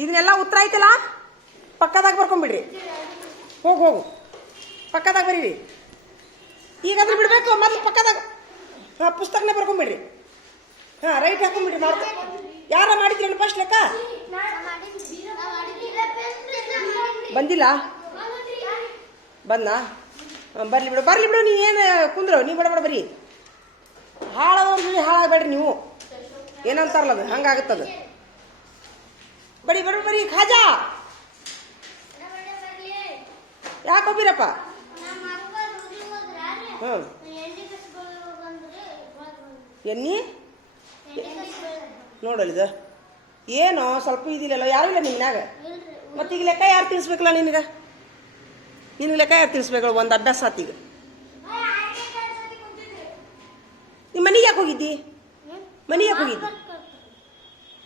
ಇದನ್ನೆಲ್ಲ ಉತ್ತರ ಐತಲ್ಲ ಪಕ್ಕದಾಗ ಬರ್ಕೊಂಬಿಡ್ರಿ. ಹೋಗು ಪಕ್ಕದಾಗ ಬರೀರಿ. ಈಗಾದ್ರೂ ಬಿಡ್ಬೇಕು ಮೊದಲು ಪಕ್ಕದಾಗ ಪುಸ್ತಕನೇ ಬರ್ಕೊಂಬಿಡ್ರಿ. ರೈಟ್ ಹಾಕೊಂಬಿಡ್ರಿ. ಯಾರ ಮಾಡಿದ್ರಿ ಫಸ್ಟ್ ಲೆಕ್ಕ? ಬಂದಿಲ್ಲ? ಬಂದ ಬರ್ಲಿ ಬಿಡು ನೀವೇನು ಕುಂದ್ರು ನೀವು ಬಡ ಬರೀ. ಹಾಳದವ್ರು ಹಾಳಾಗಬೇಡ್ರಿ ನೀವು. ಏನಂತಾರಲ್ಲ ಅದು ಹಂಗಾಗುತ್ತದು. ಬರೀ ಖಾಜಾ ಯಾಕೊಬ್ಬಿರಪ್ಪ? ಎನ್ನಿ ನೋಡಲಿದ ಏನೋ ಸ್ವಲ್ಪ ಇದಿಲ್ಲ, ಯಾರು ಇಲ್ಲ ನಿಮ್ನಾಗ. ಮತ್ತೀಗ ಲೆಕ್ಕ ಯಾರು ತಿಳಿಸ್ಬೇಕಲ್ಲ ನಿನಗೆ ಲೆಕ್ಕ ಯಾರು ತಿಳಿಸ್ಬೇಕಲ್ಲ? ಒಂದು ಅಭ್ಯಾಸ ಆತೀಗ. ನಿಮ್ಮ ಮನೆಗೆ ಯಾಕೆ ಹೋಗಿದ್ದಿ?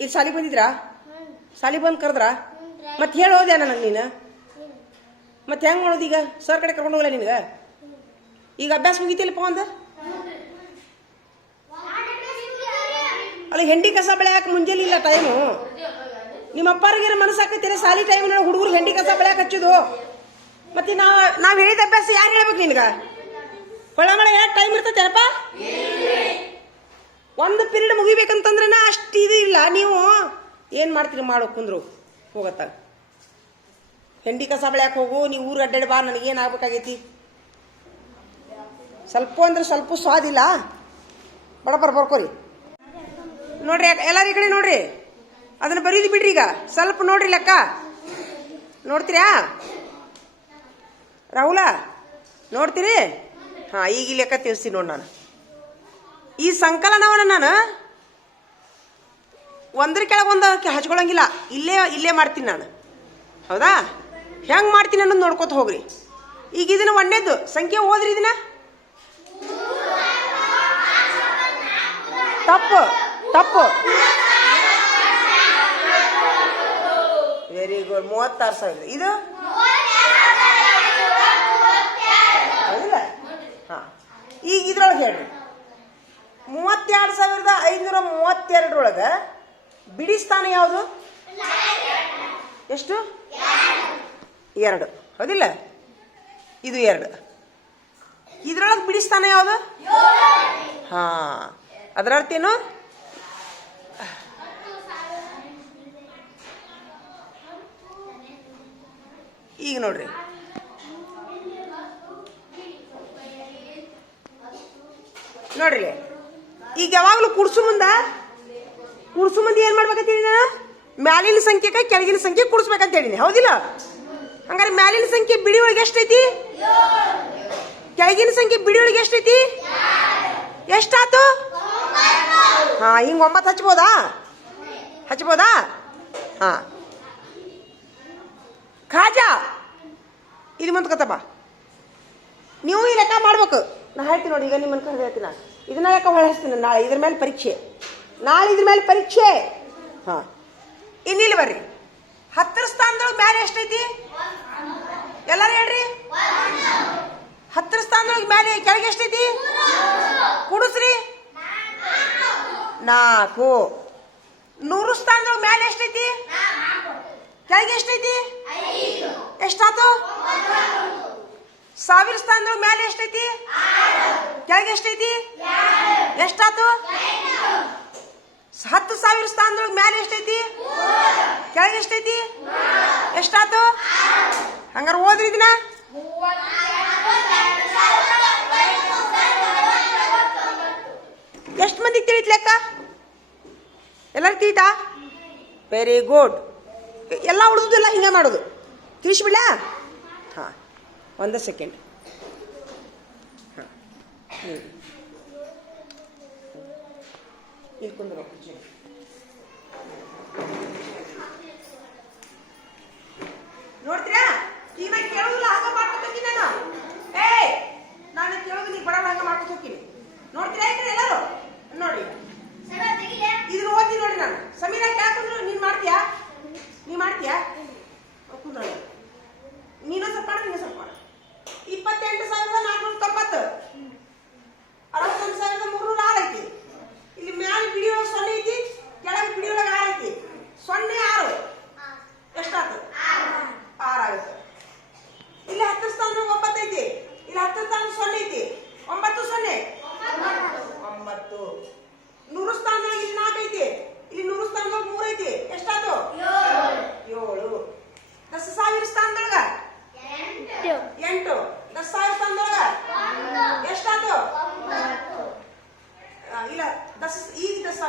ಇಲ್ಲಿ ಸಾಲಿಗೆ ಬಂದಿದ್ರಾ? ಸಾಲಿಗೆ ಬಂದು ಕರೆದ್ರಾ? ಮತ್ತೆ ಹೇಳೋದ್ಯಾ ನನಗೆ ನೀನು? ಮತ್ತೆ ಹೆಂಗೆ ಮಾಡೋದು ಈಗ? ಸರ್ ಕಡೆ ಕರ್ಕೊಂಡು ಹೋಗಲ್ಲ ನಿನಗೆ? ಈಗ ಅಭ್ಯಾಸ ಮುಗಿತಿಲ್ಲಪ್ಪ ಒಂದು ಅಲ್ಲ. ಹೆಂಡಿ ಕಸ ಬೆಳೆಯಕ್ಕೆ ಮುಂಜಾನೆ ಇಲ್ಲ ಟೈಮು. ನಿಮ್ಮ ಅಪ್ಪಾರಿಗೇನು ಮನಸ್ಸಾಕೈತೀರ ಸಾಲಿ ಟೈಮ್ ಹುಡುಗರು ಹೆಂಡಿ ಕಸ ಬೆಳೆಯಕ್ಕೆ ಹಚ್ಚೋದು? ಮತ್ತೆ ನಾವು ಹೇಳಿದ ಅಭ್ಯಾಸ ಯಾರು ಹೇಳ್ಬೇಕು ನಿನಗೆ? ಹೊಳಮಳೆ ಹೇಳಕ್ಕೆ ಟೈಮ್ ಇರ್ತೈತೇನಪ್ಪ? ಒಂದು ಪೀರಿಯಡ್ ಮುಗಿಬೇಕಂತಂದ್ರೆ ಅಷ್ಟು ಇದು ಇಲ್ಲ. ನೀವು ಏನು ಮಾಡ್ತೀರಿ ಮಾಡೋ ಕುಂದ್ರು ಹೋಗತ್ತ. ಹೆಂಡಿ ಕಸ ಬೆಳೆಯಕ್ಕೆ ಹೋಗು, ನೀವು ಊರು ಅಡ್ಡಾಡಿ ಬಾ. ನನಗೇನು ಆಗ್ಬೇಕಾಗೈತಿ? ಸ್ವಲ್ಪ ಅಂದ್ರೆ ಸ್ವಲ್ಪ ಸ್ವಾದಿಲ್ಲ. ಬರ್ಕೋರಿ ನೋಡ್ರಿ. ಎಲ್ಲಾರ ಈ ಕಡೆ ನೋಡ್ರಿ. ಅದನ್ನು ಬರೀದು ಬಿಡ್ರಿ. ಈಗ ಸ್ವಲ್ಪ ನೋಡ್ರಿ ಲೆಕ್ಕ ನೋಡ್ತೀರಾ? ರಾಹುಲ ನೋಡ್ತೀರಿ? ಈಗ ಲೆಕ್ಕ ತಿಳಿಸ್ತೀನಿ ನೋಡಿ. ನಾನು ಈ ಸಂಕಲನವನ್ನು ನಾನು ಒಂದ್ರ ಕೆಳಗೆ ಒಂದು ಹಚ್ಕೊಳಂಗಿಲ್ಲ. ಇಲ್ಲೇ ಮಾಡ್ತೀನಿ ನಾನು. ಹೌದಾ? ಹೆಂಗೆ ಮಾಡ್ತೀನಿ ಅನ್ನೋದು ನೋಡ್ಕೊತ ಹೋಗ್ರಿ. ಈಗ ಇದನ್ನ ಒಂದೇದು ಸಂಖ್ಯೆ ಓದ್ರಿ. ಇದನ್ನ ತಪ್ಪು. Very good. 36,000. ಇದು ಹೌದಿಲ್ಲ? ಈಗ ಇದ್ರೊಳಗೆ ಹೇಳ್ರಿ. 32,532 ಬಿಡಿ ಸ್ಥಾನ ಯಾವುದು? ಎಷ್ಟು? 2. ಹೌದಿಲ್ಲ? ಇದು 2. ಇದ್ರೊಳಗೆ ಬಿಡಿ ಸ್ಥಾನ ಯಾವುದು? ಅದರ ಅರ್ಥ ಏನು? ಈಗ ನೋಡ್ರಿ. ಈಗ ಯಾವಾಗಲೂ ಕುಡ್ಸು ಮುಂದೆ ಏನ್ ಮಾಡ್ಬೇಕಂತ ಹೇಳಿ ನಾನು? ಮ್ಯಾಲಿನ ಸಂಖ್ಯೆಗೆ ಕೆಳಗಿನ ಸಂಖ್ಯೆ ಕೂಡಿಸ್ಬೇಕಂತ ಹೇಳಿನಿ. ಹೌದಿಲ್ಲ? ಹಂಗಾರೆ ಮ್ಯಾಲಿನ ಸಂಖ್ಯೆ ಬಿಡಿ ಒಳಗೆ ಎಷ್ಟೈತಿ? ಕೆಳಗಿನ ಸಂಖ್ಯೆ ಬಿಡಿ ಒಳಗೆ ಎಷ್ಟೈತಿ? ಎಷ್ಟಾತು? ಹಿಂಗ 9 ಹಚ್ಬೋದಾ? ಖಾಜಾ ಇಲ್ಲಿ ಮುಂದ್ಕತ್ತಪ್ಪ. ನೀವು ಈ ಲೆಕ್ಕ ಮಾಡ್ಬೇಕು. ನಾ ಹೇಳ್ತೀನಿ ನೋಡಿ. ಈಗ ನಿಮ್ಮನ್ನ ಕರೆದು ಹೇಳ್ತೀನಿ ನಾನು. ಇದನ್ನ ಲೆಕ್ಕ ಹೊಳಿಸ್ತೀನಿ. ನಾಳೆ ಇದ್ರ ಮೇಲೆ ಪರೀಕ್ಷೆ. ಇನ್ನಿಲ್ಲಿ ಬರ್ರಿ. 10 ಸ್ಥಾನದೊಳಗೆ ಮ್ಯಾಲೆ ಎಷ್ಟೈತಿ? ಎಲ್ಲರೂ ಹೇಳ್ರಿ. 10 ಸ್ಥಾನದೊಳಗೆ ಮ್ಯಾಲೆ ಕೆಳಗೆ ಎಷ್ಟೈತಿ? ಕೂಡಿಸ್ರಿ. 4. 100 ಸ್ಥಾನದೊಳಗೆ ಮ್ಯಾಲೆ ಎಷ್ಟೈತಿ? ಕೆಳಗೆ ಎಷ್ಟೈತಿ? ಎಷ್ಟಾತು? 1000 ಸ್ಥಾನದೊಳಗೆ ಮ್ಯಾಲೆ ಎಷ್ಟೈತಿ? ಕೆಳಗೆ ಎಷ್ಟೈತಿ? ಎಷ್ಟಾತು? 10,000 ಸ್ಥಾನದೊಳಗೆ ಮ್ಯಾಲೆ ಎಷ್ಟೈತಿ? ಕೆಳಗೆ ಎಷ್ಟೈತಿ? ಎಷ್ಟಾತು? ಹಂಗಾರೆ ಓದ್ರಿ ಇದನ್ನ. ಎಷ್ಟು ಮಂದಿಗೆ ತಿಳಿತ್ ಲೆಕ್ಕ? ಎಲ್ಲರೂ ತಿಳಿತಾ? Very good. ಎಲ್ಲ ಉಳಿದುದಿಲ್ಲ ಹಿಂಗೆ ಮಾಡೋದು. ತಿಳಿಸ್ಬಿಡ್ಲ? ಒಂದು ಸೆಕೆಂಡ್. ನೋಡ್ತೀರಾ? ಈಗ ಕೇಳೋದಿಲ್ಲ, ಹಂಗ ಮಾಡ್ಕೊತ ಹೋಗ್ತೀನಿ ನಾನು ಕೇಳೋದು ನೀವು ಬಡ ಹಂಗ ಮಾಡ್ಕೊತ ಹೋಗ್ತೀನಿ. ನೋಡ್ತೀರಾ ಎಲ್ಲರೂ? ನೋಡಿ ಇದನ್ನ ಓದ್ತೀನಿ ನೋಡಿ. ನಾನು ಸಮೀರ ಕೇಳ್ಕೊಂಡ್ರು ನೀನ್ ಮಾಡ್ತೀಯಾ? ಕುಂದ್ರ ನೀನು ಸ್ವಲ್ಪ ಮಾಡ, ನೀನು ಸ್ವಲ್ಪ ಮಾಡ. 28,490. 61,306 ಐತಿ. ಇಲ್ಲಿ ಮ್ಯಾಲ ಬಿಡಿಯೊಳಗೆ 0 ಐತಿ, ಕೆಳಗೆ ಬಿಡಿಯೊಳಗೆ 6 ಐತಿ. 0 6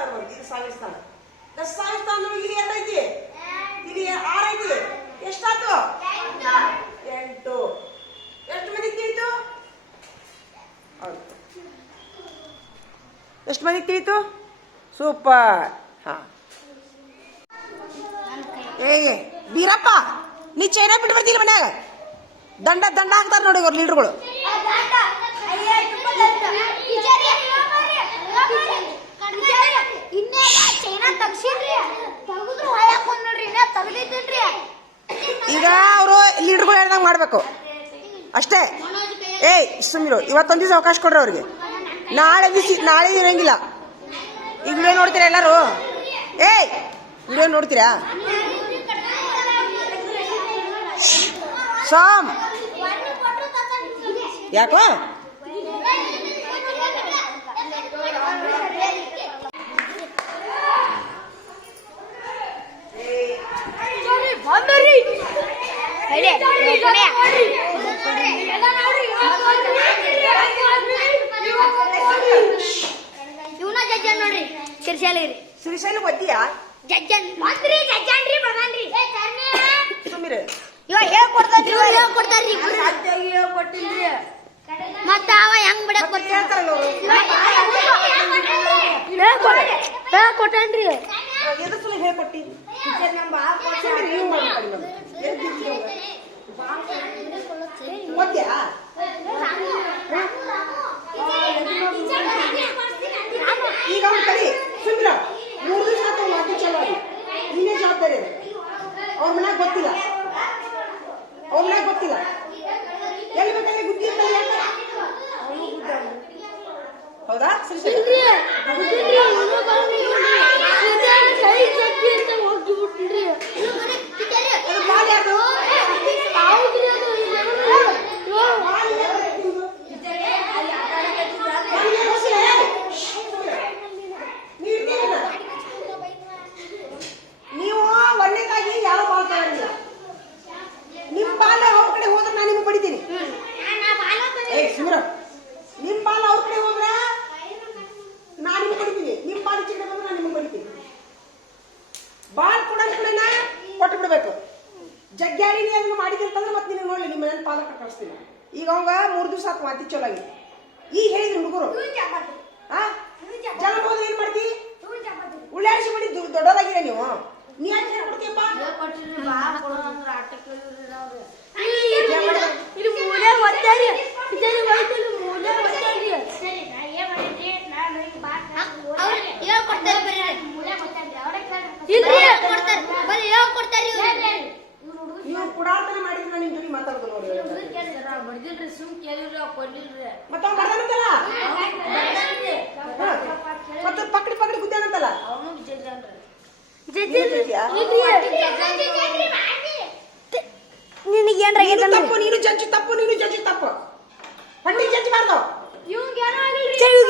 10,000 ಬಂತು. ಇದು ಸಾವಿರ ಸ್ಥಾನ. ಸಾವಿರ ಸ್ಥಾನ ಇಲ್ಲಿ ಏನೈತಿ? ಇಲ್ಲಿ 6 ಐತಿ. ಎಷ್ಟಾಯ್ತು? 8. ಎಷ್ಟು ಮಂದಿಗೆ ತಿಳಿತು? ಎಷ್ಟು ಮಂದಿಗೆ ತಿಳಿತು? ಸೂಪರ್. ಹಾ ಏ ಬೀರಪ್ಪ, ನೀ ಚೈನಾ ಬಿಟ್ಟು ಬರ್ತೀರಿ ಮನ್ಯಾಗ. ದಂಡ ದಂಡ ಹಾಕ್ತಾರ ನೋಡಿ ಅವ್ರ ಲೀಡರ್ಗಳು. ಈಗ ಅವರು ಲೀಡರ್ಗಳು ಹೇಳ್ದಂಗೆ ಮಾಡ್ಬೇಕು ಅಷ್ಟೇ. ಏಯ್ ಸುಮ್ಮಿರು, ಇವತ್ತೊಂದು ದಿವಸ ಅವಕಾಶ ಕೊಡ್ರಿ ಅವ್ರಿಗೆ. ನಾಳೆ ಇರಂಗಿಲ್ಲ. ಈಗ ವಿಡಿಯೋ ನೋಡ್ತೀರಾ ಎಲ್ಲರೂ? ಏಯ್ ವಿಡಿಯೋ ನೋಡ್ತೀರಾ? ಸಾಮ್ ಯಾಕೋ ಇವನ ಜಜ್ಜನ್ ನೋಡ್ರಿ, ಸಿರಿಶಾಲಿ ಸಿರಿಶಾಲಿ ಗೊತ್ತೀಯಾ? ಜಜ್ಜನ್ ಮಂತ್ರಿ ಜಜ್ಜನ್ರಿ ಪ್ರಧಾನ್ರಿ ಸುಮ್ಮಿರು. ಇವ ಹೇಳ್ಕೊಡ್ತಾರ್ರಿ, ಹೇಳ್ಕೊಟ್ಟಿಲ್ರಿ. ಮತ್ತ ಅವ ಹೆಂಗ್ ಬಿಡಕ್ ಹೇಳ್ಕೊಟ್ಟನ್ರಿ. ಹೇಳ್ಕೊಟ್ಟಿ ಗೊತ್ತ್ಯಾ? ಈಗ ಅವ್ನು ಕಲಿ ಸುಮ್ರ 3 ದಿವಸ ಮಾತು ಚಲೋ ಆಗಿ ನೀನೇ ಜವಾಬ್ದಾರಿ ಅದ. ಅವ್ರ ಮನ್ಯಾಗ ಗೊತ್ತಿಲ್ಲ, ಎಲ್ಲಿ ಬೇಕಾದ್ರೆ ಬುದ್ಧಿ ಇರ್ತದೆ. ಹೌದಾ? ಬಾಲ್ ಯಾರು? ನೀವು ಒಂದೇದಾಗಿ ಯಾರು ಬಾಲ್ ತಗೊಂಡಿಲ್ಲ. ನಿಮ್ ಬಾಲ್ ಅವ್ರ ಕಡೆ ಹೋದ್ರೆ ನಾನು ನಿಮ್ಗೆ ಬಡಿತೀನಿ. ಸುಮ್ರ, ನಿಮ್ ಬಾಲ್ ಅವ್ರ ಕಡೆ ಹೋದ್ರೆ ನಾನು ನಿಮ್ಗೆ ಬಡಿತೀನಿ. ನಿಮ್ ಬಾಲ್ ಈಚೆ ಕಡೆ ಬಂದ್ರೆ ನಾನು ನಿಮ್ಗೆ ಬಡಿತೀನಿ. ಬಾಲ್ ಕೊಡೋಣ ಕೊಟ್ಟು ಬಿಡ್ಬೇಕು. ಜಗ್ಗ್ಯಾಡಿ ನೀ ಅದನ್ನ ಮಾಡಿದಿ ಅಂತಂದ್ರೆ ಮತ್ತೆ ನಿನಗೆ ನೋಡ್ಲಿ ನಿಮ್ಮ ಮನೇಲಿ ಪಾಲಕ ಕಳಿಸ್ತೀನಿ. ಈಗ ಅವಂಗ 3 ದಿವಸ ಆತು ಮಾತಿ ಚಲೋ ಆಗಿ. ಈಗ ಹೇಳಿದ್ರು ಹುಡುಗರು ಜನ ಹೋದ್ರೆ ಏನ್ ಮಾಡ್ತಿ? ಉಳ್ಳಾಡಿಸಿ ಮಾಡಿ ದೊಡ್ಡದಾಗಿರ ನೀವು. ನೀ ಯಾಕೆ ಹೇಳ್ಕೊಡ್ತೀಯಪ್ಪ? ನೀವು ಕುಡಾತನ ಮಾಡಿದ್ರೆ ನಿಮ್ ಜೊತೆ ಮಾತಾಡೋದು ನೋಡಿ. ಮತ್ತ ಬರ್ದಾನಂತಲ್ಲ, ಮತ್ತ ಪಕಡಿ ಗುದ್ದಾನಂತಲ್ಲ. ತಪ್ಪು ನೀನು ಜಡ್ಜಿ ತಪ್ಪು ಹಂಡಿ ಜಡ್ಜಿ ಮಾಡ್ದೋ.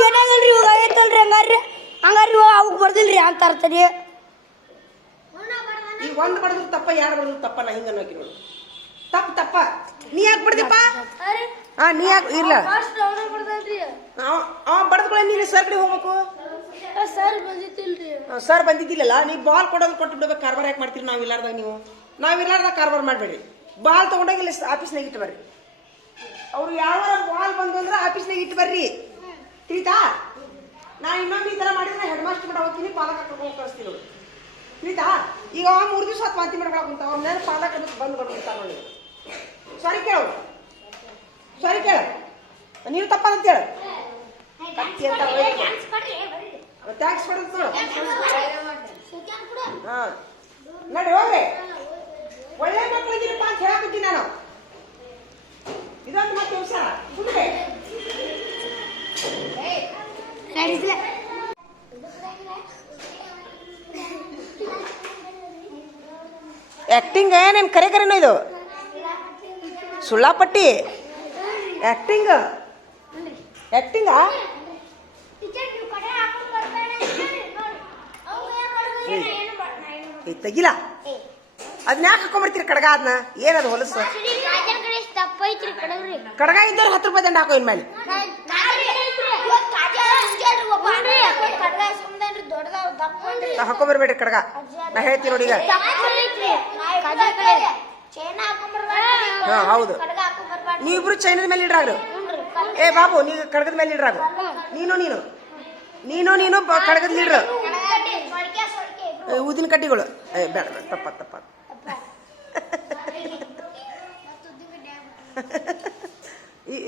ಏನಾಗಲ್ರಿ ಇವಾಗ ಆಗೈತಲ್ರಿ. ಹಂಗಾರಿ ಅವಕ್ ಬರ್ದಿಲ್ರಿ ಅಂತ ಅರ್ಥರಿ. ಈಗ 1 ಬಡದ್ರು ತಪ್ಪ, 2 ಬಡದ್ರು ತಪ್ಪ. ನಾ ಹಿಂಗ ಅನ್ನೋಕಿ ನೋಡು. ತಪ್ಪ ನೀ ಯಾಕೆ ಬಡ್ದಪ್ಪ? ನೀ ಯಾಕೆ ಇಲ್ಲ ಅವ ಬಡದ್ಕೊಳ್ಳ. ನೀನು ಸರ್ ಕಡೆ ಹೋಗ್ಬೇಕು. ಸರ್ ಬಂದಿದ್ದಿಲ್ಲಲ್ಲ. ನೀವು ಬಾಲ್ ಕೊಡೋದು ಕೊಟ್ಟು ಬಿಡ್ಬೇಕು. ಕಾರ್ಬಾರ್ ಯಾಕೆ ಮಾಡ್ತೀರಿ? ನಾವಿಲ್ಲಾರ್ದಾಗ ಕಾರ್ಬಾರ್ ಮಾಡಬೇಡ್ರಿ. ಬಾಲ್ ತಗೊಂಡೋಗಿ ಇಲ್ಲಿ ಆಫೀಸ್ನಾಗ ಇಟ್ಟು ಬರ್ರಿ. ಅವ್ರು ಯಾವ ಬಾಲ್ ಬಂದು ಅಂದ್ರೆ ಆಫೀಸ್ನಾಗ ಇಟ್ಟು ಬರ್ರಿ. ತಿಳಿತಾ? ನಾನು ಇನ್ನೊಮ್ಮೆ ಈ ತರ ಮಾಡಿದ್ರೆ ಹೆಡ್ ಮಾಸ್ಟರ್ ಕೂಡ ಹೋಗ್ತೀನಿ, ಪಾಲಕ ಕರ್ಕೊಂಡು ಕಳಿಸ್ತೀನಿ ನೋಡಿ. ತಿಳಿತಾ? ಈಗ 3 ದಿವಸ ವಾಂತಿ ಮಾಡ್ಕೊಳಕ್ ಕುಂತ ಅವ್ನ ಪಾಲಕ ಬಂದು ಬರ್ಬಿಡ್ತಾರ ನೋಡಿ. ಸಾರಿ ಕೇಳು ನೀವು ತಪ್ಪಂತ ಹೇಳು. ಟ್ಯಾಕ್ಸ್ ಕೊಡೋದು ಹಾ ನೋಡಿ ಹೋಗ್ರಿ. ಒಳ್ಳೆ ಮಕ್ಕಳಿದ್ದೀರಪ್ಪ ಅಂತ ಹೇಳಕತ್ತೀನಿ ನಾನು. ಇದೊಂದು ಮತ್ತೆ ಹುಷಾರ ಸುಮ್ಮನೆ. ಆಕ್ಟಿಂಗ್ ಏನೇನು ಕರೆನೋ ಇದು ಸುಳ್ಳಾಪಟ್ಟಿ. ಆಕ್ಟಿಂಗಾ ತೆಗಿಲ್ಲ. ಅದನ್ನ ಯಾಕೆ ಹಾಕೊಂಡ್ಬರ್ತೀರಿ ಕಡಗ? ಅದನ್ನ ಏನದು ಹೊಲಸು ಕಡಗ ಇದ್ದರೆ 10 ರೂಪಾಯಿ ದಂಡ ಹಾಕೋ ಇನ್ಮೇಲೆ. ಹಾಕೊಂಬರ್ಬೇಡ್ರಿ ಕಡ್ಗ. ನಾ ಹೇಳ್ತೀನಿ ನೋಡಿ ಈಗ. ಹಾ ಹೌದು, ನೀವಿಬ್ರು ಚೈನದ ಮೇಲೆ ಇಡ್ರಾಗ್ರು. ಏ ಬಾಬು, ನೀವು ಕಡ್ಗದ ಮೇಲೆ ಇಡ್ರಾಗ್ರು. ನೀನು ಕಡ್ಗದ ಇಡ್ರು. ಊದಿನ ಕಡ್ಡಿಗಳು ಬೇಡ ತಪ್ಪ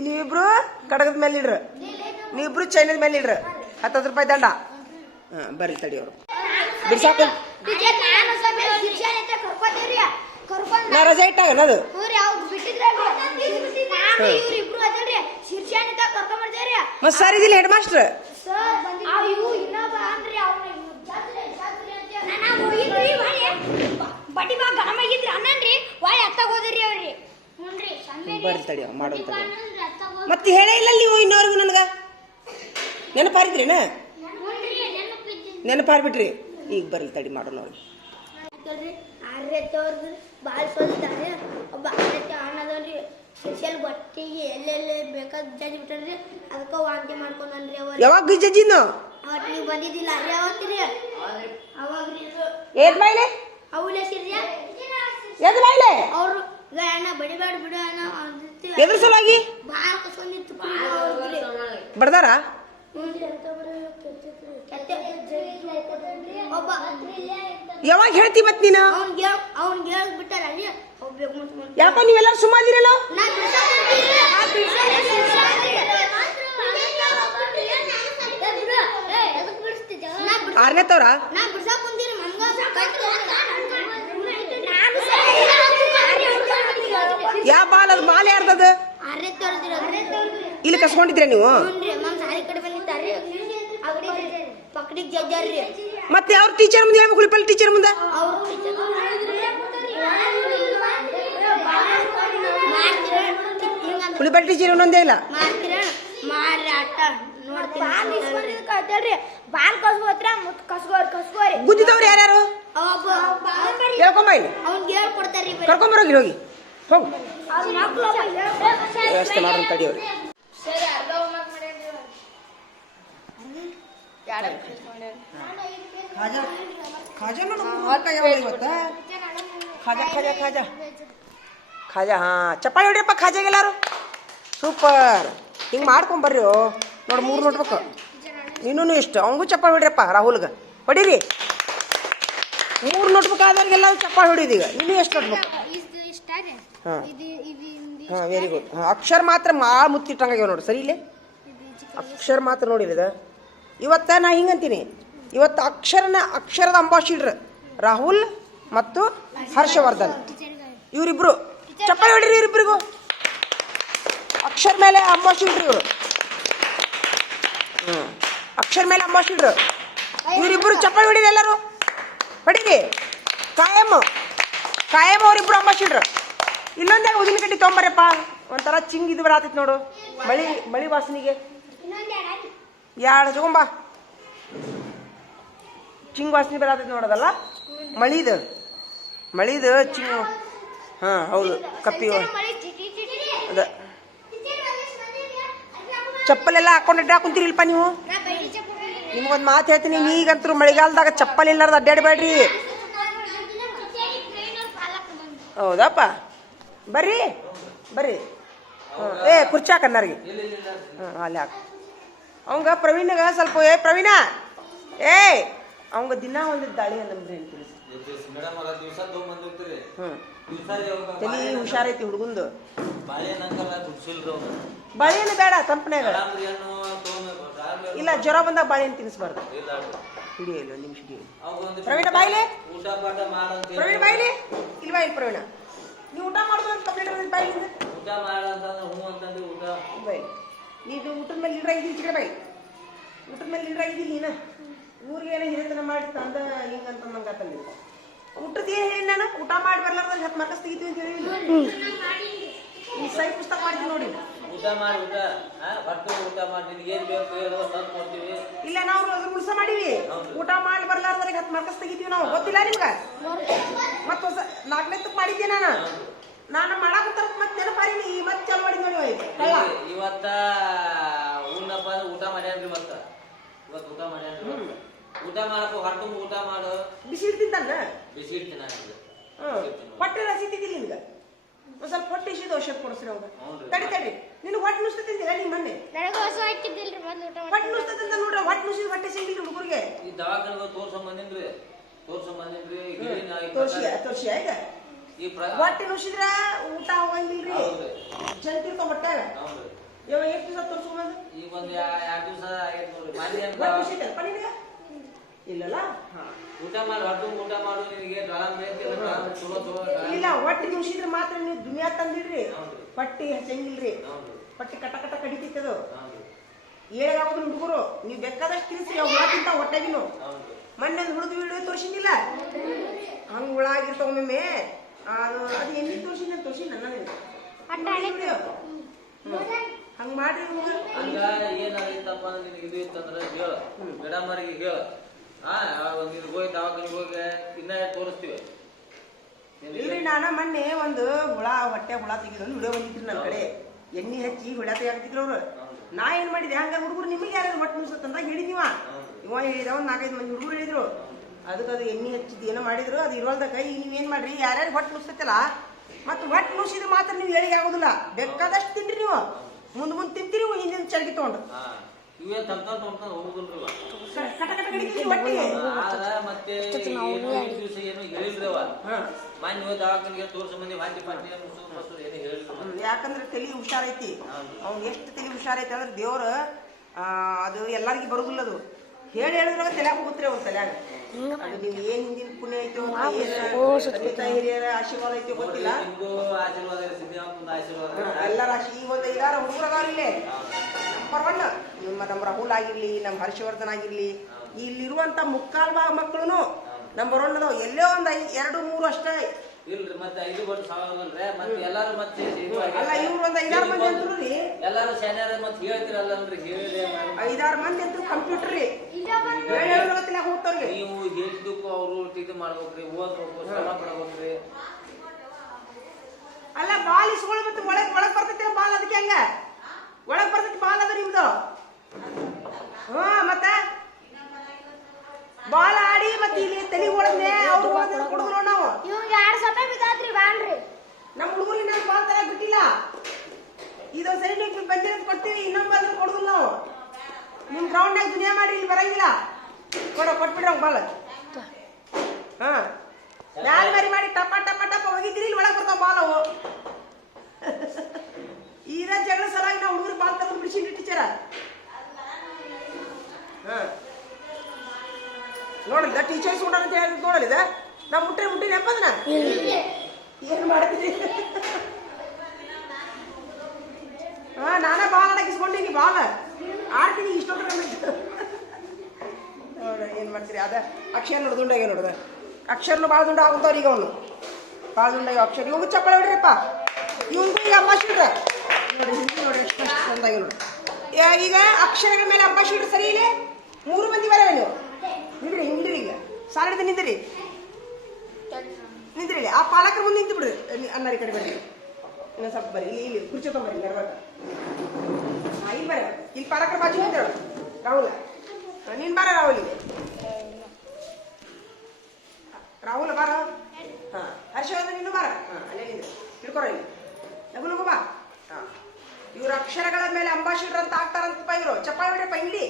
ನೀವಿಬ್ರು ಕಡಗದ ಮೇಲೆ ಇಡ್ರ, ನೀವಿಬ್ರು ಚೈನದ ಮೇಲೆ ಇಡ್ರ. 10 ರೂಪಾಯಿ ದಂಡ. ಬರ್ರಿ ತಡಿ ಅವರು ಬಿಡ್ಸಾಕ. ನಾ ರಜೆ ಇಟ್ಟಾಗ ಅದು ಮತ್ ಸರ್ ಇದಿಲ್ಲ ಹೆಡ್ ಮಾಸ್ಟರ್. ಬರ್ರಿ ತಡಿ ಮಾಡೋದು. ಮತ್ತೆ ಹೇಳೇ ಇಲ್ಲ ನೀವು ಇನ್ನೋರ್ಗು ನನಗ. ನೆನಪಾರಿದ್ರೇನ? ನೆನಪಾರ್ಬಿಟ್ರಿ. ಈಗ ಬರ್ಲಿ ತಡಿ ಮಾಡೋಣ ಅವ್ರಿಗೆ. ಒಬ್ಬ ಸ್ಪೆಷಲ್ ಬಟ್ಟಿಗೆ ಎಲ್ಲೆಲ್ಲಿ ಬೇಕಾದ ಜಜ್ಜಿ ಬಿಟ್ರಿ. ಅದಕ್ಕೆ ವಾಂತಿ ಮಾಡ್ಕೊಂಡ್ರಿ. ಅವ್ರು ಯಾವಾಗ ಜಜ್ಜಿನ ಅವತ್ತು ನೀವು ಬಂದಿದ್ದಿಲ್ಲ ಅಲ್ಲೇ ಅವತ್ರಿ. ಅವಾಗ್ರಿ ಏದ್ ಬಾಯ್ಲೆ ಅವಲೇ ಸಿರ್ಯ ಎದ್ ಬಾಯ್ಲೆ ಅವ್ರು ಅಣ್ಣ ಬಡಿಬೇಡ ಬಿಡು ಅಣ್ಣ ಎದ್ರ ಸಲುವಾಗಿ ಬಾಳ ಕಸ್ಕೊಂಡಿತ್ತು ಬಡ್ದಾರ. ಒಬ್ಬ ಯಾವಾಗ ಹೇಳ್ತಿ ಮತ್ ನೀನು? ಅವ್ನ್ ಬಿಟ್ಟಾರ ಅಲ್ಲಿ ಹೋಗ್ಬೇಕು. ಯಾಕೋ ನೀವೆಲ್ಲರೂ ಸುಮ್ಮನಿರಲ್ಲ? ಆರನೇ ತವ್ರ ಯಾ ಬಾಲ್ ಅದು ಮಾಲೆ ಯಾರ್ದದ? ಇಲ್ಲಿ ಕಸ್ಕೊಂಡಿದ್ರೆ ನೀವು? ಮತ್ತೆ ಅವ್ರ ಟೀಚರ್ ಮುಂದೆ ಹೇಳ್ಬೇಕು. ಹುಲಿಪಲ್ಲಿ ಟೀಚರ್ ಮುಂದೆ ಹುಲಿಪಲ್ಲಿ ಟೀಚರ್ ಇನ್ನೊಂದೇ ಇಲ್ಲ. ಗುದ್ದಿದವ್ರು ಯಾರ್ಯಾರು ಹೇಳ್ಕೊಂಬ. ಇಲ್ಲಿ ಕರ್ಕೊಂಬರೋಗಿ ಹೋಗಿ ಹೋಗು. ವ್ಯವಸ್ಥೆ ಮಾಡೋಣ ತಡಿಯವ್ರಿ. ಖಾಜಾ ಹಾ ಚಪ್ಪಾಳಿ ಹೊಡಿಯಪ್ಪ. ಖಾಜಾಗೆಲ್ಲಾರು ಸೂಪರ್. ಹಿಂಗೆ ಮಾಡ್ಕೊಂಬರ್ರಿ. ನೋಡಿ 3 ನೋಡ್ಬೇಕು. ನೀನು ಇಷ್ಟು ಅವಂಗೂ ಚಪ್ಪಾಳಿ ಹೊಡಿಯಪ್ಪ. ರಾಹುಲ್ಗೆ ಹೊಡೀರಿ. 3 ನೋಟ್ಬುಕ್ ಆದವ್ರಿಗೆಲ್ಲ ಚಪ್ಪಾಳಿ ಹೊಡಿಯೋದು. ಈಗ ಇನ್ನೂ ಎಷ್ಟು ನೋಟ್ಬುಕ್? ಹಾಂ ವೆರಿ ಗುಡ್. ಅಕ್ಷರ ಮಾತ್ರ ಮುತ್ತಿಟ್ಟಂಗಾಗ್ಯಾವ ನೋಡಿ. ಸರಿ ಇಲ್ಲೇ ಅಕ್ಷರ ಮಾತ್ರ ನೋಡಿದ. ಇವತ್ತ ನಾ ಹಿಂಗಂತೀನಿ, ಇವತ್ತು ಅಕ್ಷರದ ಅಂಬಾಸಿಡರ್ ರಾಹುಲ್ ಮತ್ತು ಹರ್ಷವರ್ಧನ್ ಇವರಿಬ್ರು ಚಪ್ಪಾಳಿ ಹೊಡಿರಿ. ಇವರಿಬ್ಬರಿಗೂ ಅಕ್ಷರ ಮೇಲೆ ಅಂಬಾಸಿಡರ್ ಇವರು. ಅಕ್ಷರ ಮೇಲೆ ಅಂಬಾಸಿಡರ್ ಇವರಿಬ್ರು ಚಪ್ಪಾಳಿ ಹೊಡಿರಿ. ಎಲ್ಲರೂ ಹೊಡೀರಿ. ಕಾಯಂ ಅವರಿಬ್ರು ಅಂಬಾಸಿಡರ್. ಇನ್ನೊಂದೇ ಉದಿನ ಕಡ್ಡಿ ತೊಗೊಂಬರಪ್ಪ. ಒಂಥರ ಚಿಂಗ್ ಇದು ಬರತೈತಿ ನೋಡು. ಮಳಿ ವಾಸನಿಗೆ 2 ತಗೊಂಬ. ಚಿಂಗ್ ವಾಸನೆ ಬರತೈತಿ ನೋಡೋದಲ್ಲ. ಮಳಿದು ಚಿಂಗ್. ಹಾಂ ಹೌದು. ಕಪ್ಪಿ ಅದ ಚಪ್ಪಲೆಲ್ಲ ಹಾಕೊಂಡು ಕುಂತೀರಿಲ್ಪ ನೀವು. ನಿಮ್ಗೊಂದು ಮಾತು ಹೇಳ್ತೀನಿ. ಈಗಂತರೂ ಮಳೆಗಾಲದಾಗ ಚಪ್ಪಲ್ ಇಲ್ಲಾರ್ದು ಅಡ್ಡಾಡಬೇಡ್ರಿ. ಹೌದಪ್ಪ. ಬರ್ರಿ ಏ ಕುರ್ಚಿ ಹಾಕನ್ನರಿಗೆ. ಅಲ್ಲಿ ಹಾಕ. ಅವಂಗ ಪ್ರವೀಣಗ ಸ್ವಲ್ಪ ಪ್ರವೀಣ ಅವಂಗ ದಿನ ಒಂದು ದಾಳಿ ಅನ್ನಂಬ್ರಿ ಅಂತ ತಿಳಿಸಿ. ತಲಿ ಹುಷಾರೈತಿ ಹುಡುಗಂದು. ಬಾಳೆಹಣ್ಣು ಬೇಡ ತಂಪನ್ಯಾಗ. ಇಲ್ಲ ಜ್ವರ ಬಂದಾಗ ಬಾಳೆಹಣ್ಣು ತಿನ್ನಿಸ್ಬಾರ್ದು. ಹಿಡಿಯಲ್ಲ ಒಂದು ನಿಮಿಷ ಹಿಡಿಯಲ್ಲ. ಪ್ರವೀಣ ಬಾಯ್ಲೆ. ಪ್ರವೀಣ ಬಾಯ್ಲೆ. ಇಲ್ವಾ ಇಲ್ಲಿ ಪ್ರವೀಣ ನೀವು ಊಟ ಮಾಡೋದು ಕಂಪ್ಲೀಟ್ ಬಾಯಿಲಿಂದ ನೀನು ಊಟದ ಮೇಲೆ ಇಡ್ರಾಗಿದ್ದೀನಿ. ಚಿಕ್ಕಡೆ ಬಾಯಿ ಊಟದ ಮೇಲೆ ಇಡ್ರಾಗಿದ್ದೀನಿ. ನೀನು ಊರಿಗೆ ಏನೋ ಹಿರಿತನ ಮಾಡಿ ತಂದ ಹಿಂಗಂತ ನಂಗೆ ಆತಂದಿ. ಊಟದ ಏನು ಹೇಳಿ ನಾನು? ಊಟ ಮಾಡಿ ಬರ್ಲಾರ್ದ 10 ಮಾರ್ಕಸ್ ತೆಗಿತೀವಿ ಅಂತ ಹೇಳಿ ಈ ಸೈ ಪುಸ್ತಕ ಮಾಡ್ತೀವಿ ನೋಡಿ. ಇಲ್ಲ ನಾವು ಉಳ್ಸ ಮಾಡೀವಿ. ಊಟ ಮಾಡಿ ಬರ್ಲಾರ್ದ್ರೆ 10 ಮಾರ್ಕಸ್ ತೆಗಿತೀವಿ ನಾವು. ಗೊತ್ತಿಲ್ಲ ನಿಮ್ಗೆ? ಮತ್ತ 4ನೇ ತಪ್ಪು ಮಾಡಿದ್ದೆ ನಾನು ಮಾಡಾಕಂತ ಮತ್ತೆ ನೆನಪಾರಿನಿ. ಮತ್ತೆ ಚಾಲು ಮಾಡಿ ನೋಡಿ ಇವತ್ತ ಊಟ ಮಾಡ್ಯಾನ್ರಿ. ಇವತ್ತು ಊಟ ಮಾಡ್ಯಾನ್ರಿ. ಊಟ ಮಾಡಪ್ಪ ಹೊಟ್ಟು ಊಟ ಮಾಡು ಬಿಸಿಲು ತಿಂತಾನ ಬಿಸ್ಕಿಟ್ ತಿನ್ನಾಗಿಲ್ಲ ಹೊಟ್ಟೆ ರಸಿ ತಿಂದಿಲ್ಲ ನಿನ್ಗ ಒಂದ್ ಸ್ವಲ್ಪ ಹೊಟ್ಟೆ ಇಸಿದ ಔಷಧ ಕೊಡಿಸ್ರಿ ಅವಾಗ ಹೌನ್ರಿ. ತಡಿ ನಿನ್ನ ಹೊಟ್ಟೆ ನುಸ್ತ ತಿಂದಿಲ್ಲ ನಿಮ್ಮ ಮೊನ್ನೆ ನನಗೆ ಹೊಸ ಹಾಕಿದ್ದಿಲ್ರಿ ಬಂದು ಊಟ ಹೊಟ್ಟೆ ನುಸ್ತದಂತ ನೋಡ್ರಿ ಹೊಟ್ಟೆ ನುಸಿದ ಹೊಟ್ಟೆ ಸಿಂಗಿಲ್ಲ ಹುಡುಗರಿಗೆ ಈ ದವಾಖಾನೆಗೆ ತೋರ್ಸಂಗ್ ಬಂದಿನ್ರಿ ತೋರ್ಸಿ ಈಗ ಈ ಹೊಟ್ಟೆ ನುಸಿದ್ರ ಊಟ ಹೋಗಂಗಿಲ್ರಿ ಹೌದ್ರಿ. ಜಂತಿರ್ತಾವ ಹೊಟ್ಟಾಗ ಹೌದ್ರಿ. ಇವ ಎಷ್ಟು ದಿವಸ ತೋರ್ಸ್ಕೊಂಬಂದು ಈಗ ಒಂದ್ 2 ದಿವಸ ಆಗೈತ್ ನೋಡ್ರಿ ಮನೆ ಅಂತ ಹೊಟ್ಟೆ ನುಸಿತಲ್ಪ ನಿನಗ ಇಲ್ಲಲ್ಲ ಊಟ ಮಾಡಿ ಹೊಟ್ಟು ಊಟ ಮಾಡು ನಿನಗೆ ಜ್ವರ ಬೇಕಿಲ್ಲ ಚಲೋ ಚಲೋ ಇಲ್ಲ ಹೊಟ್ಟೆ ನುಸಿದ್ರ ಮಾತ್ರ ನೀವು ದುನಿಯಾ ತಂದಿಡ್ರಿ ಹೌದ್ರಿ. ಹೊಟ್ಟೆ ಹಚ್ಚಂಗಿಲ್ರಿ ಹೌದ್ರಿ. ಹೊಟ್ಟೆ ಕಟ ಕಟ ಕಡಿತಿತ್ತದು ಹೌದ್ರಿ. ಏಳಾಗೋದು ಹುಡುಗರು ನೀವು ಬೇಕಾದಷ್ಟು ತಿನ್ಸ್ರಿ ಅವು ಹುಳ ತಿಂತಾವ ಹೊಟ್ಟೆಗಿನು ಹೌದ್ರಿ. ಮೊನ್ನೆ ಒಂದು ಹುಡುಗ ವಿಡಿಯೋ ತೋರ್ಸಿದ್ದಿಲ್ಲ ಹಂಗ ಹುಳ ಆಗಿರ್ತಾವ ಒಮ್ಮೆ ಅದು ಎಲ್ಲಿ ತೋರ್ಸಿನ ನನ್ನ ಹಂಗ ಮಾಡ್ರಿ ಹಂಗ ಏನಾಗಿತ್ತಪ್ಪ ನಿನಗೆ ಇದು ಇತ್ತಂದ್ರ ಹೇಳು ಮೇಡಮರಿಗೆ ಹೇಳು ನಿನಗೆ ಹೋಗಿ ದವಾಖಾನಿಗೆ ಹೋಗಿ ಇನ್ನ ತೋರಿಸ್ತೀವಿ ಇಲ್ರಿ ನಾನ ಮೊನ್ನೆ ಒಂದು ಹೊಟ್ಟೆ ಹುಳ ತೆಗಿದ್ರು ವಿಡಿಯೋ ಬಂದಿದ್ರು ನನ್ನ ಕಡೆ ಎಣ್ಣೆ ಹಚ್ಚಿ ಹುಳ ತೆಗಿತಿದ್ರು ಅವ್ರು ನಾ ಏನ್ ಮಾಡಿದೆ ಹಂಗ ಹುಡುಗರು ನಿಮಗೆ ಯಾರು ಹೊಟ್ಟೆ ನುಸತ್ತಂತ ಹೇಳಿದೀವ ಇವ ಹೇಳಿದ ಒಂದ್ 4-5 ಮಂದಿ ಹುಡುಗರು ಹೇಳಿದ್ರು ಅದಕ್ಕೆ ಅದು ಎಣ್ಣೆ ಹಚ್ಚಿದ್ ಏನೋ ಮಾಡಿದ್ರು ಅದು ಇರೋಲ್ದಾಗ ಈಗ ನೀವೇನ್ ಮಾಡ್ರಿ ಯಾರ್ಯಾರು ಹೊಟ್ಟೆ ನುಸ್ತೈತಲ್ಲ ಮತ್ತು ಹೊಟ್ಟೆ ನುಸಿದ್ರೆ ಮಾತ್ರ ನೀವು ಹೇಳಿಕೆ ಆಗೋದಿಲ್ಲ ಬೇಕಾದಷ್ಟು ತಿನ್ರಿ ನೀವು ಮುಂದ್ ತಿಂತೀರಿ ಹಿಂದಿನ ಚಳಗಿ ತಗೊಂಡು ಇವೇ ತಮ್ಕೊಂಡು ಹೋಗುದಿಲ್ರಿ ಕಟ ಕಟ ಕಡಿತೀರಿ ಹೊಟ್ಟಿಗೆ ಆದ್ರ ಮತ್ತೆ ದಿವಸ ಏನು ಹೇಳಿಲ್ರಿ ಅವ ಮಾನ್ಯ ದವಾಖಾನಿಗೆ ತೋರ್ಸ ಮಂದಿ ವಾಂತಿ ಪಾಟಿ ಏನು ಹೇಳಿಲ್ರಿ ಯಾಕಂದ್ರೆ ತಲೆ ಹುಷಾರೈತಿ ಅವ್ನು ಎಷ್ಟು ತಲೆ ಹುಷಾರೈತಿ ಅಂದ್ರೆ ದೇವ್ರ ಅದು ಎಲ್ಲರಿಗೂ ಬರುದಿಲ್ಲ ಅದು ಹೇಳಿದ್ರಾಗ ತಲೆಯಾಗ ಹೋಗುತ್ರಿ ಅವ್ರ ತಲೆಯಾಗ ಅದು ನೀವು ಏನ್ ಹಿಂದಿನ ಪುಣ್ಯ ಐತೋ ತಂದೆ ಹಿರಿಯರ ಆಶೀರ್ವಾದ ಐತೋ ಗೊತ್ತಿಲ್ಲ ನಿಮ್ಗೂ ಆಶೀರ್ವಾದ ಸಿದ್ಧಾಂತ ಆಶೀರ್ವಾದ ಎಲ್ಲರ ಈಗ ಒಂದು 5-6 ಹುಡುಗರಗಾರಿಲ್ಲೇ ನಂಬರ್ 1 ನಮ್ಮ ರಾಹುಲ್ ಆಗಿರ್ಲಿ ನಮ್ಮ ಹರ್ಷವರ್ಧನ್ ಆಗಿರ್ಲಿ ಇಲ್ಲಿರುವಂತ ಮುಕ್ಕಾಲ್ ಭಾಗ ಮಕ್ಕಳು ನಂಬರ್ 1 ಅದಾವ ಎಲ್ಲೇ ಒಂದ್ 2-3 ಅಷ್ಟೇ ಇಲ್ರಿ ಮತ್ತೆ 5 ವರ್ಷ ಸಾವಲ್ರಿ ಮತ್ತೆ ಎಲ್ಲಾರು ಮತ್ತೆ ಅಲ್ಲ ಇವ್ರು ಒಂದ್ 5-6 ಮಂದಿ ಅಂತೂ ರೀ ಎಲ್ಲಾರು ಶಾನ್ಯಾರ ಮತ್ತೆ ಹೇಳ್ತಿರಲ್ಲನ್ರಿ ಹೇಳಿ 5-6 ಮಂದಿ ಅಂತೂ ಕಂಪ್ಯೂಟರ್ ರೀ ಹೇಳೋತ್ತಿಲ್ಲ ಹೋಗ್ತಾವ್ರಿಗೆ ನೀವು ಹೇಳಿದ್ದಕ್ಕೂ ಅವರು ಇದು ಮಾಡ್ಬೇಕ್ರಿ ಓದ್ಬೇಕು ಶ್ರಮ ಪಡ್ಬೇಕ್ರಿ ಅಲ್ಲ ಬಾಲ್ ಇಸ್ಕೊಳ್ಬೇಕು ಒಳಗ್ ಬರ್ತೈತಿ ಬಾಲ್ ಅದಕ್ಕೆ ಹಂಗ ಒಳಗ್ ಬರ್ತೈತಿ ಬಾಲ್ ಅದ ನಿಮ್ದು ಮತ್ತೆ ಬಾಲ್ ಆಡಿ ಮತ್ತೆ ಇಲ್ಲಿ ತಲೆ ಒಳಗೆ ಅವ್ರು ಕೊಡುದ್ರು ನಾವು ಇವಂಗೆ 2 ರೂಪಾಯಿ ಬಿದ್ದಾದ್ರಿ ಬ್ಯಾನ್ರಿ ನಮ್ಮ ಹುಡುಗರಿಗೆ ನಾವು ಬಾಲ್ ತರ ಬಿಟ್ಟಿಲ್ಲ ಇದೊಂದ್ ಸರಿ ನೀವು ಬಂದಿರೋದು ಕೊಡ್ತೀವಿ ಇನ್ನೊಂದು ಬಂದ್ರೆ ಕೊಡುದಿಲ್ಲ ನಾವು ನಿಮ್ ಗ್ರೌಂಡ್ನಾಗ ದುನಿಯಾ ಮಾಡಿ ಇಲ್ಲಿ ಬರಂಗಿಲ್ಲ ಕೊಟ್ಬಿಡ್ರಿ ಅವ್ನ ಬಾಲ್ ಮ್ಯಾಲ ಮರಿ ಮಾಡಿ ಟಪ ಟಪ ಟಪ ಹೋಗಿದ್ರಿ ಇಲ್ಲಿ ಒಳಗೆ ಬರ್ತಾವ ಬಾಲ್ ಅವು ಈಗ ಜಗಳ ಸಲಾಗಿ ನಾವು ಹುಡುಗರು ಬಾಲ್ ತಗೊಂಡು ಬಿಡಿಸಿದ್ರಿ ಟೀಚರ ನೋಡಿಲ್ಲ ಟೀಚರ್ಸ್ ಕೂಡ ಅಂತ ಹೇಳಿ ನೋಡಲಿದ ನಾವು ಮುಟ್ಟಿನ ನೆಪ್ಪದನ ಏನು ಮಾಡ್ತೀರಿ ನಾನೇ ಬಾಲ್ ಆಡಕಿಸ್ಕೊಂಡಿನಿ ಬಾಲ್ ಆಡ್ತೀನಿ ಇಷ್ಟೊಂದು ನೋಡ್ರಿ ಏನ್ ಮಾಡ್ತೀರಿ ಅದ ಅಕ್ಷರ ನೋಡ್ದುಂಡಾಗೆ ನೋಡ್ದ ಅಕ್ಷರನು ಭಾಳ ದುಂಡ ಆಗುತ್ತವ್ರಿ ಈಗ ಅವನು ಭಾಳ ದುಂಡಾಗಿ ಅಕ್ಷರ ಇವಂಗ ಚಪ್ಪಳ ಹೊಡ್ರಿಪ್ಪ ಇವಂಗೂ ಈಗ ಅಂಬಾಸಿಡ್ರ ನೋಡಿ ಹಿಂದಿ ನೋಡ್ರಿ ಎಷ್ಟು ಚಂದಾಗಿ ನೋಡಿ ಈಗ ಅಕ್ಷರಗಳ ಮೇಲೆ ಅಂಬಾಸಿಡ್ರ ಸರಿ ಇಲ್ಲಿ 3 ಮಂದಿ ಬರವೆ ನೀವು ನಿಂದ್ರಿ ಈಗ ಸಾಲಿದ ನಿಂದ್ರಿ ಆ ಪಾಲಕರ ಮುಂದೆ ನಿಂತು ಬಿಡ್ರಿ ಅನ್ನಾರಿ ಕಡೆ ಬರ್ರಿ ಇನ್ನೊಂದು ಸ್ವಲ್ಪ ಬರ್ರಿ ಇಲ್ಲಿ ಕುರ್ಚಿ ತೊಗೊಂಬರ್ರಿ ನೆರವಾಗ ಇಲ್ಲಿ ಬರ್ರಿ ಇಲ್ಲಿ ಪಾಲಕರ ಬಾಜು ನಿಂತಿರೋ ರಾಹುಲ ನೀನ್ ಬಾರ ರಾಹುಲ್ ರಾಹುಲ್ ಬಾರ ಹರ್ಷವರ್ಧನ್ ನೀನು ಬಾರ ಅಲ್ಲೇ ನಿಂದ್ರು ತಿಳ್ಕೊರ ಇಲ್ಲಿ ಲಗು ಬಾ ಇವ್ರ ಅಕ್ಷರಗಳ ಮೇಲೆ ಅಂಬಾಸಿಡರ್ ಅಂತ ಆಗ್ತಾರಂತಪ್ಪ ಇವರು ಚಪ್ಪಾಳೆ ಬಿಡ್ರಪ್ಪ ಇಲ್ಲಿ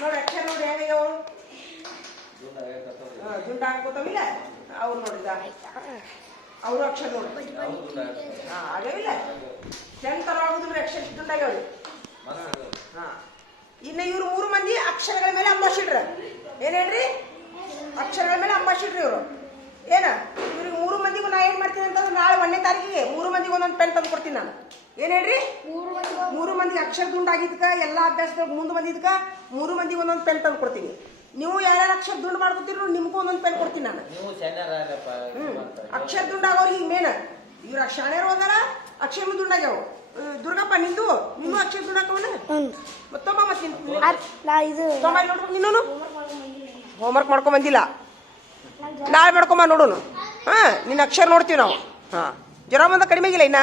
ನೋಡ್ರಿ ಅಕ್ಷರ ನೋಡ್ರಿ ಹೇಗಾಗ್ಯಾವ ದುಂಡ ಹಾಕೋತಾವಿಲ್ಲ ಅವ್ರು ನೋಡಿದ ಅವರು ಅಕ್ಷರ ನೋಡ್ರಿ ಆಗ್ಯಾವಿಲ್ಲ ತರ ಆಗುದಿಲ್ರಿ ಅಕ್ಷರ ದುಂಡಾಗ್ಯಾವ್ರಿ ಇನ್ನು ಇವ್ರು 3 ಮಂದಿ ಅಕ್ಷರಗಳ ಮೇಲೆ ಅಂಬಾಸಿಡ್ರ ಏನ್ ಹೇಳ್ರಿ ಅಕ್ಷರಗಳ ಮೇಲೆ ಅಂಬಾಸಿಡ್ರಿ ಇವರು ಏನ ಇವ್ರಿಗೆ 3 ಮಂದಿಗೂ ನಾ ಏನ್ ಮಾಡ್ತೀನಿ ಅಂತಂದ್ರೆ ನಾಳೆ 1ನೇ ತಾರೀಕಿಗೆ 3 ಮಂದಿಗೆ ಒಂದೊಂದು ಪೆನ್ ತಂದು ಕೊಡ್ತೀನಿ ನಾನು ಏನ್ ಹೇಳ್ರಿ 3 ಮಂದಿಗೆ ಅಕ್ಷರ ದುಂಡಾಗಿದ್ಕ ಎಲ್ಲ ಅಭ್ಯಾಸದಾಗ ಮುಂದೆ ಬಂದಿದ್ಕ 3 ಮಂದಿಗೆ ಒಂದೊಂದು ಪೆನ್ ತಂದು ಕೊಡ್ತೀನಿ ನೀವು ಯಾರ್ಯಾರು ಅಕ್ಷರ ದುಂಡು ಮಾಡ್ಕೊತೀರೋ ನಿಮ್ಗೂ ಒಂದೊಂದು ಪೆನ್ ಕೊಡ್ತೀನಿ ನಾನು ಅಕ್ಷರ ದುಂಡಾಗೋರು ಈಗ ಮೇನ್ ಇವ್ರ ಶಾಣ್ಯರು ಹೋದಾರ ಅಕ್ಷರ ದುಂಡಾಗ್ಯಾವ ದುರ್ಗಪ್ಪ ನಿಂದು ನೀನು ಅಕ್ಷರ ದುಂಡಾಕವಲ್ಲ ಮತ್ತೊಬ್ಬ ಮತ್ತೆ ನೋಡ್ಬೇಕು ನೀನು ಹೋಮ್ವರ್ಕ್ ಮಾಡ್ಕೊಂಡ್ ಬಂದಿಲ್ಲ ನಾಳೆ ಮಾಡ್ಕೊಂಬ ನೋಡೋಣ ನಿನ್ನ ಅಕ್ಷರ ನೋಡ್ತೀವಿ ನಾವು ಜ್ವರ ಬಂದ ಕಡಿಮೆ ಆಗಿಲ್ಲ ಇನ್ನ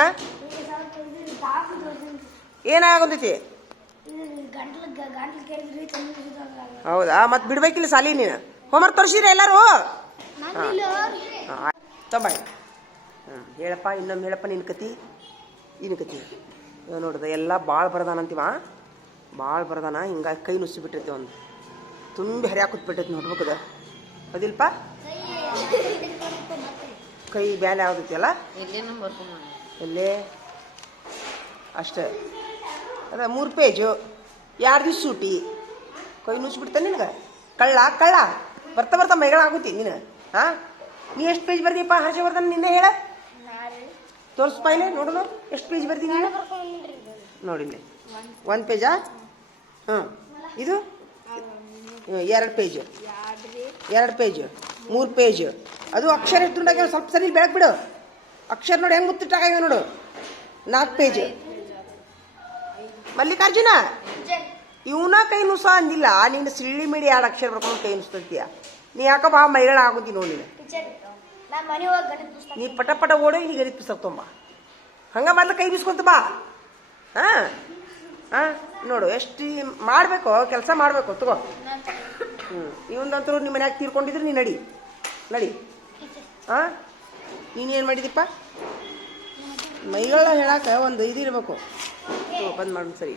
ಏನಾಗೊಂದೈತಿ ಗಂಟ್ಲು ಕೇಳಿದ್ರಿ ಹೌದಾ ಮತ್ತೆ ಬಿಡ್ಬೇಕಿಲ್ಲ ಸಾಲಿ ನೀನು ಹೋಮ್ವರ್ಕ್ ತೋರಿಸಿದ್ರೆ ಎಲ್ಲರೂ ತಬಾಯ್ ಹೇಳಪ್ಪ ಇನ್ನೊಮ್ಮೆ ಹೇಳಪ್ಪ ನಿನ್ನ ಕತಿ ನೋಡ್ದ ಎಲ್ಲ ಭಾಳ ಬರದಾನಂತೀವ ಭಾಳ ಬರದಾನ ಹಿಂಗಾಗಿ ಕೈ ನುಸಿಬಿಟ್ಟೈತಿ ಒಂದು ತುಂಬಿ ಹರಿಯಾಕ ಕೂತ್ಬಿಟ್ಟೈತಿ ನೋಡ್ಬೇಕದ ಅದಿಲ್ಪ ಕೈ ಬ್ಯಾಲೆ ಯಾವ್ದೈತಿ ಅಲ್ಲ ಎಲ್ಲೇ ಅಷ್ಟೇ ಅದ 3 ಪೇಜು 2 ದಿವ್ಸ ಸೂಟಿ ಕೈ ನುಸಿಬಿಡ್ತಾನೆ ನಿನಗೆ ಕಳ್ಳ ಬರ್ತಾ ಮೈಗಳಾಗುತ್ತಿ ನೀನು ಹಾಂ ನೀ ಎಷ್ಟು ಪೇಜ್ ಬರ್ದೀಪ್ಪ ಹರ್ಷವರ್ಧನ್ ನಿನ್ನೆ ಹೇಳ ತೋರಿಸ್ಪ ಇಲ್ಲೇ ನೋಡೋಣ ಎಷ್ಟು ಪೇಜ್ ಬರ್ತೀನಿ ನೀನು ನೋಡಿಲ್ಲಿ 1 ಪೇಜಾ ಹಾಂ ಇದು 2 ಪೇಜ್ 3 ಪೇಜ್ ಅದು ಅಕ್ಷರ ಎಷ್ಟು ದುಂಡಾಗ್ಯಾವ ಸ್ವಲ್ಪ ಸರಿ ಬೆಳಕ್ ಬಿಡು ಅಕ್ಷರ ನೋಡಿ ಹೆಂಗೆ ಮುತ್ತಿಟ್ಟಾಗ್ಯಾವ ನೋಡು 4 ಪೇಜ್ ಮಲ್ಲಿಕಾರ್ಜುನ ಇವನ ಕೈ ನುಸ ಅಂದಿಲ್ಲ ನೀನು ಸಿಳ್ಳಿ ಮಿಡಿ 2 ಅಕ್ಷರ ಬರ್ಕೊಂಡು ಕೈ ನುಸ್ತಂತೀಯ ನೀ ಯಾಕ ಬಾ ಮೈಗಳ ಆಗುತ್ತಿ ನೋಡಿ ನೀ ಪಟ ಓಡೋ ನೀ ಗಣಿತ ಪುಸ್ತಕ ತೊಂಬ ಹಂಗ ಮೊದ್ಲು ಕೈ ಬಿಸ್ಕೊಂತ ಬಾ ಹಾಂ ನೋಡು ಎಷ್ಟು ಮಾಡಬೇಕು ಕೆಲಸ ಮಾಡಬೇಕು ತಗೋ ಇವಂದಂತರೂ ನಿಮ್ಮ ಮನ್ಯಾಗ ತೀರ್ಕೊಂಡಿದ್ರೆ ನೀ ನಡಿ ಹಾಂ ನೀನೇನು ಮಾಡಿದಿಪ್ಪ ಮೈಗಳ ಹೇಳಾಕ ಒಂದು ಇದು ಇರಬೇಕು ಬಂದ್ ಮಾಡಿ ಸರಿ